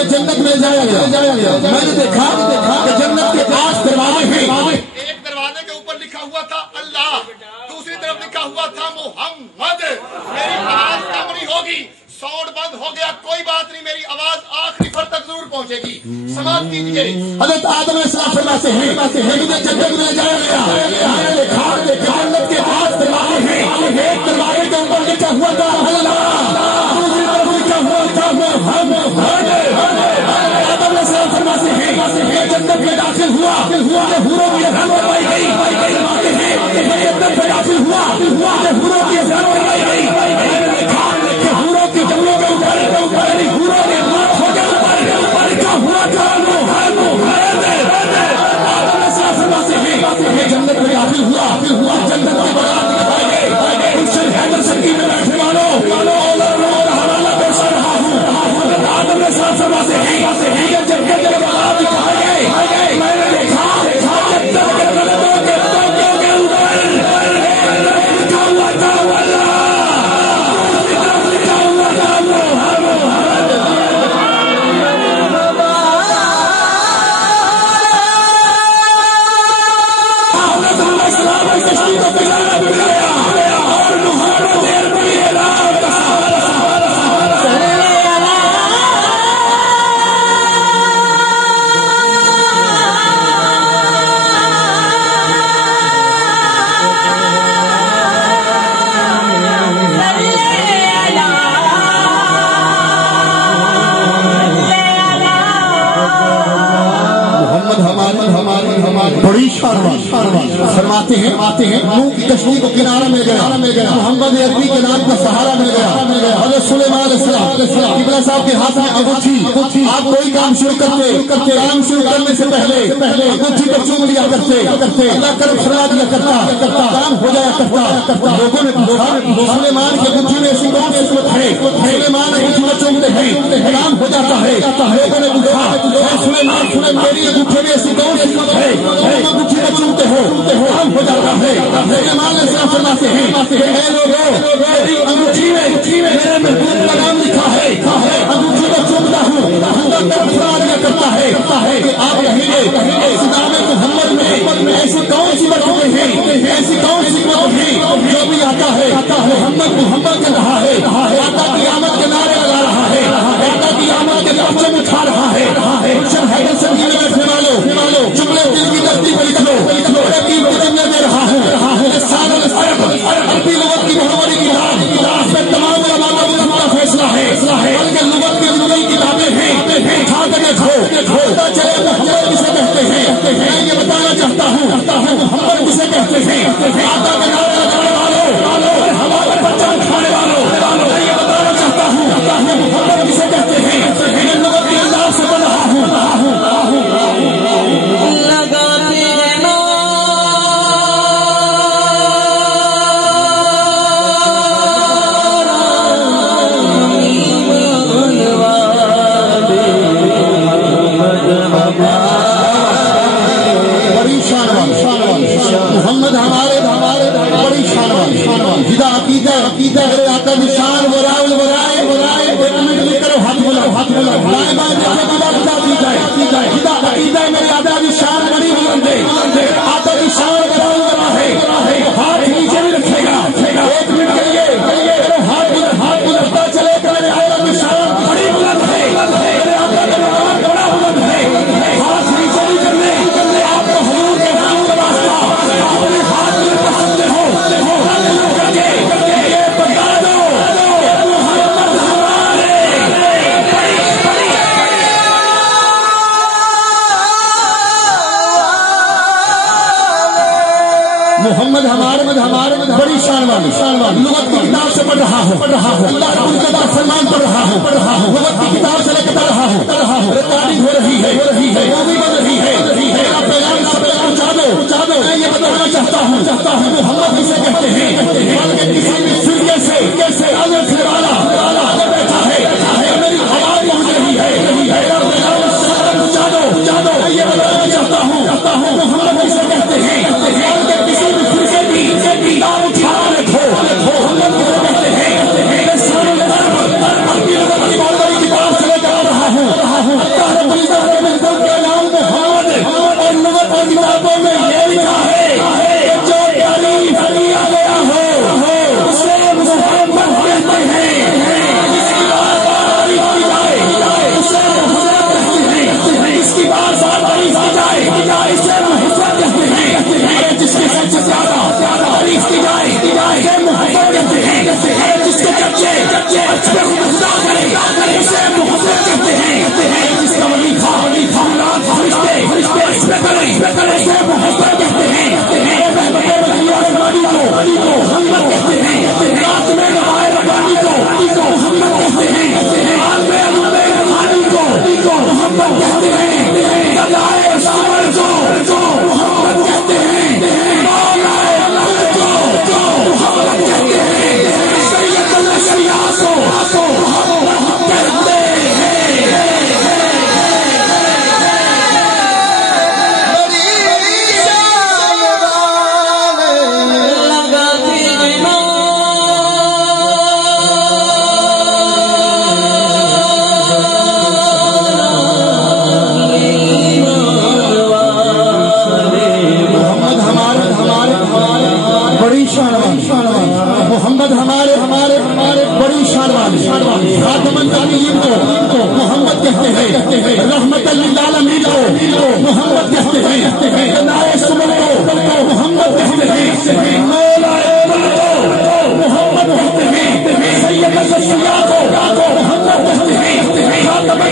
مجھے جنت میں جایا گیا، میں نے دیکھا کہ جنت کے 8 دروازے ہیں. ایک دروازے کے اوپر لکھا ہوا تھا اللہ، دوسری طرف لکھا ہوا تھا محمد. میری آواز کم نہیں ہوگی، ساؤنڈ بند ہو گیا کوئی بات نہیں، میری آواز آخری فر تک ضرور پہنچے گی. سماعت کیجیے. حضرت آدم علیہ السلام فرماتے ہیں مجھے جنت میں جایا گیا، میں نے دیکھا کہ جنت کے 8 دروازے ہیں. ایک دروازے کے اوپر لکھا ہوا تھا اللہ، دوسری طرف لکھا ہوا تھا محمد. آدم علیہ السلام فرماتے ہیں جنت میں داخل ہوا کہ حوروں کی اذان کروائی گئی. فرماتے ہیں جنت میں داخل ہوا کہ حوروں کی اذان کروائی گئی. میں نے دیکھا کہ حوروں کی جنگلوں کے اوپر حوروں کے ہاتھوں کے اوپر لکھا ہوا تھا محمد. آدم علیہ السلام فرماتے ہیں جنت میں داخل ہوا جنت کی بارات نکال گئے. گلشن حیدر سنگی میں بیٹھنے والوں حوالہ پیش کر رہا ہوں. آدم علیہ السلام فرماتے ہیں کہ جنت کی بارات نکال گئے. میں نے دیکھا جنت کے پردوں کے اوپر لکھا ہوا تھا اللہ، لکھا ہوا تھا محمد. کشتی کو پگھلانا پگھلایا اور محمد دیر میں یہ رام کا بڑی فرماتے ہیں نوح کی کشتی کو کنارہ مل گیا، محمد عربی کے نام کا سہارا مل گیا. حضرت سلیمان علیہ السلام قبلہ صاحب کے ہاتھ میں انگوٹھی. آپ کوئی کام شروع کرتے کام شروع کرنے سے پہلے انگوٹھی کو چوم لیا کرتے. اللہ کرم فرما دیا کرتا کام ہو جایا کرتا. لوگوں نے پوچھا سلیمان کی انگوٹھی میں ایسی کون سی قوت ہے؟ سلیمان انگوٹھی کو چومتے ہیں کام ہو جاتا ہے. لوگوں نے پوچھا سلیمان میری انگوٹھی میں ایسی کون سی قوت ہے؟ انگوٹھی کو چومتے ہو کام ہو جاتا ہے. سلیمان علیہ السلام فرماتے ہیں اے لوگوں میری انگوٹھی میں میرے محبوب کا نام لکھا ہے. انگوٹھی کو چومتا ہوں کرتا ہے کہ آپ کہیں گے اس نام محمد میں ایسی کون سی برکتیں ہیں، ایسی کون سی قوت ہے جو بھی آتا ہے محمد کے رہا ہے. آقا کی آمد کے نعرے لگا رہا ہے، آقا کی آمد کے پرچم اٹھا رہا ہے. گلشن حیدر سنگی میں بیٹھنے والوں جملے دل کی دستی پہ لکھ لو جملے دے رہا ہوں. عربی لغت کی محمدی کتاب میں تمام علماء کا فیصلہ ہے بلکہ لغت کی عربی کتابیں ہیں. اٹھا کر دیکھو پتہ چلے محمد کسے کہتے ہیں. میں یہ بتانا چاہتا ہوں محمد کسے کہتے ہیں. آقا کے نعرے لگانے والوں ہمارے بچہ اٹھانے والوں میں یہ بتانا چاہتا ہوں محمد کسے کہتے ہیں. میں لغت کے انداز سے بن رہا ہوں. محمد ہمارے بڑی شان عقیدہ آقا نشان ورائے ایک منٹ لے کر ہاتھ بلا دائیں بائیں عقیدہ میری آقا کی شان بڑی بلند ہے. آقا کی شان ہے ہاتھ نیچے بھی رکھے گا. ایک منٹ کے لیے ہاتھ پتا چلے کہ میرے آقا کی شان بڑی بلند ہے، میرے آقا کا نام بڑا بلند ہے. ہاتھ نیچے بھی کرنے آپ کو حضور کے نام کا واسطہ اپنے ہاتھ میں پسند ہو یہ بتا دو محمد ہمارے بڑی شان والی لغت کی کتاب سے پڑھ رہا ہوں. اللہ رب العزت فرمان پڑھ رہا ہوں. لغت کی کتاب سے لے کے پڑھ رہا ہوں. ریکارڈنگ ہو رہی ہے وہ بھی بن رہی ہے. میرا پیغام سب تک پہنچا دو. میں یہ بتانا چاہتا ہوں محمد کسے کہتے ہیں بلکہ کسی بھی فرقے سے الگ سے والا بیٹھا ہے میری آواز پہنچ رہی ہے. میرا پیغام سب تک پہنچا دو. میں یہ بتانا چاہتا ہوں محمد کسے کہتے ہیں بلکہ کسی بھی فرقے کی نام اٹھا رکھو. محمد کسے کہتے ہیں اپنی لغت کی بہت بڑی کتاب سے